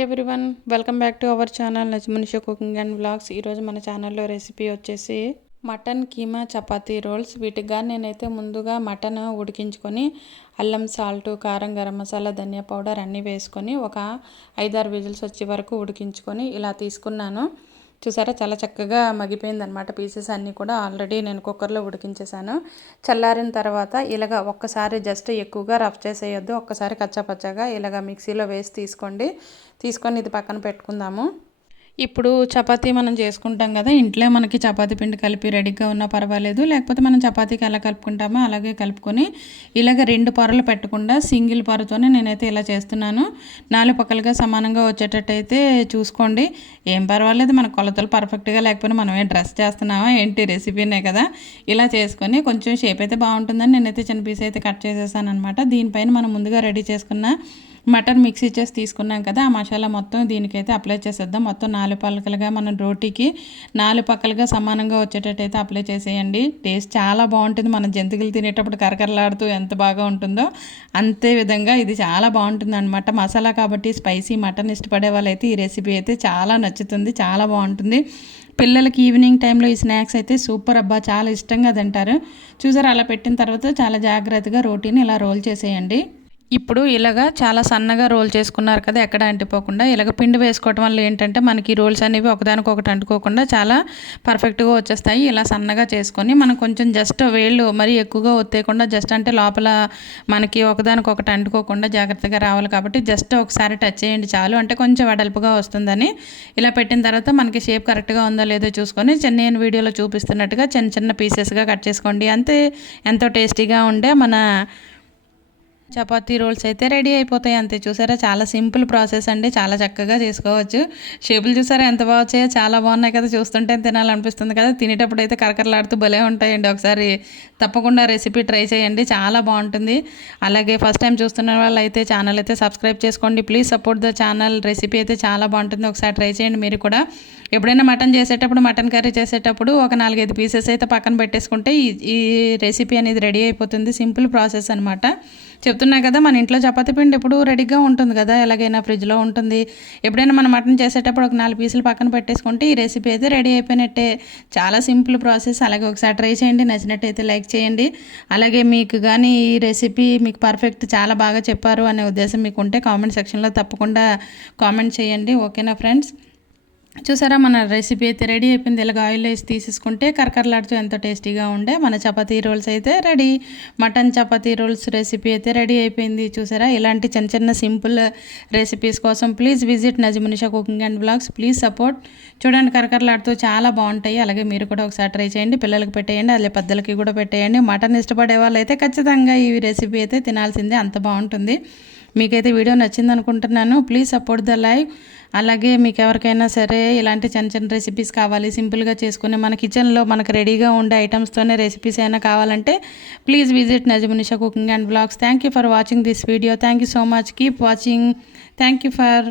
Hi everyone, welcome back to our channel Najmunisha cooking and vlogs. ఈరోజు మన ఛానల్లో recipe వచ్చేసి మటన్ కీమా చపాతీ రోల్స్. వీటికి నేనైతే ముందుగా మటన్ ఉడికించుకొని అల్లం, సాల్ట్, కారం, గరం మసాలా, ధనియా పౌడర్ అన్నీ వేసుకొని ఒక 5-6 విజిల్స్ వచ్చే వరకు ఉడికించుకొని ఇలా తీసుకున్నాను. చూసారా, చాలా చక్కగా మగ్గిపోయింది అనమాట. పీసెస్ అన్నీ కూడా ఆల్రెడీ నేను కుక్కర్లో ఉడికించేసాను. చల్లారిన తర్వాత ఇలాగ ఒక్కసారి జస్ట్ ఎక్కువగా రఫ్ చేసేయొద్దు, ఒక్కసారి కచ్చాపచ్చాగా ఇలాగ మిక్సీలో వేసి తీసుకొని ఇది పక్కన పెట్టుకుందాము. ఇప్పుడు చపాతీ మనం చేసుకుంటాం కదా, ఇంట్లో మనకి చపాతీ పిండి కలిపి రెడీగా ఉన్నా పర్వాలేదు, లేకపోతే మనం చపాతీకి ఎలా కలుపుకుంటామో అలాగే కలుపుకొని ఇలాగ 2 పొరలు పెట్టకుండా సింగిల్ పొరతోనే నేనైతే ఇలా చేస్తున్నాను. 4 పక్కలుగా సమానంగా వచ్చేటట్టయితే చూసుకోండి. ఏం పర్వాలేదు, మన కొలతలు పర్ఫెక్ట్గా లేకపోతే మనం ఏం డ్రెస్ చేస్తున్నామా ఏంటి, రెసిపీనే కదా. ఇలా చేసుకొని కొంచెం షేప్ అయితే బాగుంటుందని నేనైతే చిన్న పీస్ అయితే కట్ చేసేసాను అనమాట. దీనిపైన మనం ముందుగా రెడీ చేసుకున్న మటన్ మిక్సీ చేసి తీసుకున్నాం కదా, ఆ మసాలా మొత్తం దీనికైతే అప్లై చేసేద్దాం. మొత్తం 4 పలకలుగా మనం రోటీకి 4 పక్కలుగా సమానంగా వచ్చేటట్టయితే అప్లై చేసేయండి. టేస్ట్ చాలా బాగుంటుంది. మన జంతికలు తినేటప్పుడు కరకరలాడుతూ ఎంత బాగా ఉంటుందో అంతే విధంగా ఇది చాలా బాగుంటుంది అనమాట. మసాలా కాబట్టి స్పైసీ మటన్ ఇష్టపడే వాళ్ళైతే ఈ రెసిపీ అయితే చాలా నచ్చుతుంది, చాలా బాగుంటుంది. పిల్లలకి ఈవినింగ్ టైంలో ఈ స్నాక్స్ అయితే సూపర్, అబ్బా చాలా ఇష్టంగా తింటారు. చూసారు, అలా పెట్టిన తర్వాత చాలా జాగ్రత్తగా రోటీని ఇలా రోల్ చేసేయండి. ఇప్పుడు ఇలాగా చాలా సన్నగా రోల్ చేసుకున్నారు కదా, ఎక్కడ అంటిపోకుండా ఇలాగ పిండి వేసుకోవటం వల్ల ఏంటంటే మనకి రోల్స్ అనేవి ఒకదానికొకటి అంటుకోకుండా చాలా పర్ఫెక్ట్గా వచ్చేస్తాయి. ఇలా సన్నగా చేసుకొని మనం కొంచెం జస్ట్ వేళ్ళు మరీ ఎక్కువగా ఒత్తేయకుండా, జస్ట్ అంటే లోపల మనకి ఒకదానికొకటి అంటుకోకుండా జాగ్రత్తగా రావాలి కాబట్టి జస్ట్ ఒకసారి టచ్ చేయండి చాలు, అంటే కొంచెం వెడల్పుగా వస్తుందని. ఇలా పెట్టిన తర్వాత మనకి షేప్ కరెక్ట్గా ఉందో లేదో చూసుకొని నేను వీడియోలో చూపిస్తున్నట్టుగా చిన్న చిన్న పీసెస్గా కట్ చేసుకోండి. అంతే, ఎంతో టేస్టీగా ఉండే మన చపాతీ రోల్స్ అయితే రెడీ అయిపోతాయి. అంతే, చూసారా, చాలా సింపుల్ ప్రాసెస్ అండి, చాలా చక్కగా చేసుకోవచ్చు. షేపులు చూసారా ఎంత బాగా వచ్చాయో, చాలా బాగున్నాయి కదా, చూస్తుంటే తినాలనిపిస్తుంది కదా. తినేటప్పుడు అయితే కరకరలాడుతూ భలే ఉంటాయండి. ఒకసారి తప్పకుండా రెసిపీ ట్రై చేయండి, చాలా బాగుంటుంది. అలాగే ఫస్ట్ టైం చూస్తున్న వాళ్ళు అయితే ఛానల్ అయితే సబ్స్క్రైబ్ చేసుకోండి. Please support the channel. Recipe అయితే చాలా బాగుంటుంది, ఒకసారి ట్రై చేయండి మీరు కూడా. ఎప్పుడైనా మటన్ చేసేటప్పుడు, మటన్ కర్రీ చేసేటప్పుడు ఒక 4-5 పీసెస్ అయితే పక్కన పెట్టేసుకుంటే ఈ రెసిపీ అనేది రెడీ అయిపోతుంది. సింపుల్ ప్రాసెస్ అనమాట. చెప్తున్నా కదా, మన ఇంట్లో చపాతీ పిండి ఎప్పుడు రెడీగా ఉంటుంది కదా, ఎలాగైనా ఫ్రిడ్జ్లో ఉంటుంది. ఎప్పుడైనా మనం మటన్ చేసేటప్పుడు ఒక 4 పీసులు పక్కన పెట్టేసుకుంటే ఈ రెసిపీ అయితే రెడీ అయిపోయినట్టే. చాలా సింపుల్ ప్రాసెస్. అలాగే ఒకసారి ట్రై చేయండి, నచ్చినట్టయితే లైక్ చేయండి. అలాగే మీకు కానీ ఈ రెసిపీ మీకు పర్ఫెక్ట్, చాలా బాగా చెప్పారు అనే ఉద్దేశం మీకు ఉంటే కామెంట్ సెక్షన్లో తప్పకుండా కామెంట్ చేయండి. ఓకేనా ఫ్రెండ్స్, చూసారా మన రెసిపీ అయితే రెడీ అయిపోయింది. ఇలాగ ఆయిల్ వేసి తీసేసుకుంటే కరకరలాడుతూ ఎంతో టేస్టీగా ఉండే మన చపాతీ రోల్స్ అయితే ready. Mutton chapati rolls recipe అయితే రెడీ అయిపోయింది. చూసారా, ఇలాంటి చిన్న చిన్న సింపుల్ రెసిపీస్ కోసం please visit Najmunisha cooking and vlogs. Please support. చూడండి, కరకరలాడుతూ చాలా బాగుంటాయి. అలాగే మీరు కూడా ఒకసారి ట్రై చేయండి, పిల్లలకి పెట్టేయండి, అలాగే పెద్దలకి కూడా పెట్టేయండి. మటన్ ఇష్టపడే వాళ్ళు అయితే ఖచ్చితంగా ఈ రెసిపీ అయితే తినాల్సిందే, అంత బాగుంటుంది. మీకైతే వీడియో నచ్చింది అనుకుంటున్నాను. Please support the live. అలాగే మీకు ఎవరికైనా సరే ఇలాంటి చిన్న చిన్న రెసిపీస్ కావాలి, సింపుల్గా చేసుకుని మన కిచెన్లో మనకు రెడీగా ఉండే ఐటమ్స్తోనే రెసిపీస్ అయినా కావాలంటే please visit Najmunisha cooking and vlogs. Thank you for watching this video. Thank you so much. Keep watching. Thank you for